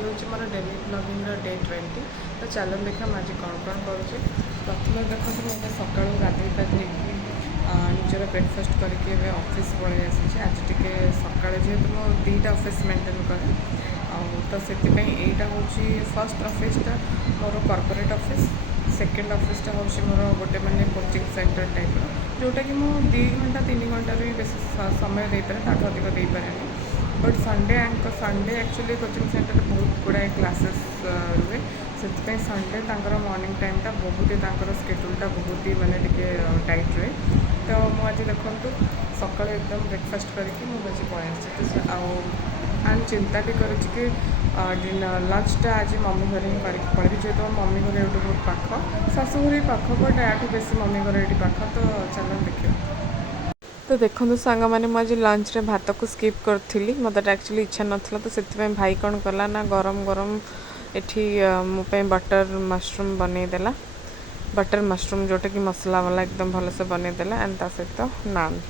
आज हूँ मोर daily blogging day 20। तो चलो देखा आज कौन कौन करुचे। प्रथम देखो मैं सका गाधे पाधे निजर ब्रेकफास्ट करके ऑफिस पलि आसी। आज टे सका जेहतु मो 2टा ऑफिस मेंटेन करे तो से हूँ फर्स्ट ऑफिसटा मोर कॉर्पोरेट ऑफिस, सेकेंड ऑफिसटा हूँ मोर गोटे मैंने कोचिंग सेंटर टाइप जोटा कि मुझे 2 घंटा 3 घंटा भी बेस समय दे पारे ताठू अधिक दे पारे। But Sunday actually coaching centre बहुत गुड़ाए क्लासेस रुए से संडे मॉर्निंग टाइमटा बहुत ही स्केड्यूलटा बहुत ही माने टाइट रुए। तो मुझे देखूँ सका एकदम ब्रेकफास्ट करके मुझे पलि आँड चिंता भी कर लंचटा आज मम्मी घर ही पलि जेहतु मम्मी घर ये बहुत पाख, शाशु घर पाख बट या बेस मम्मी घर ये पाख। तो चलो देखिए। तो देखो सांग मैंने मुझे लंच रे भात को स्किप करी मतलब एक्चुअली इच्छा नाला तो से भाई कौन कला ना गरम गरम एठी मोपाई बटर मशरूम बनईदेला। बटर मशरूम जोटा कि मसला वाला एकदम भल से बनईदेला एंड ता सहित नान।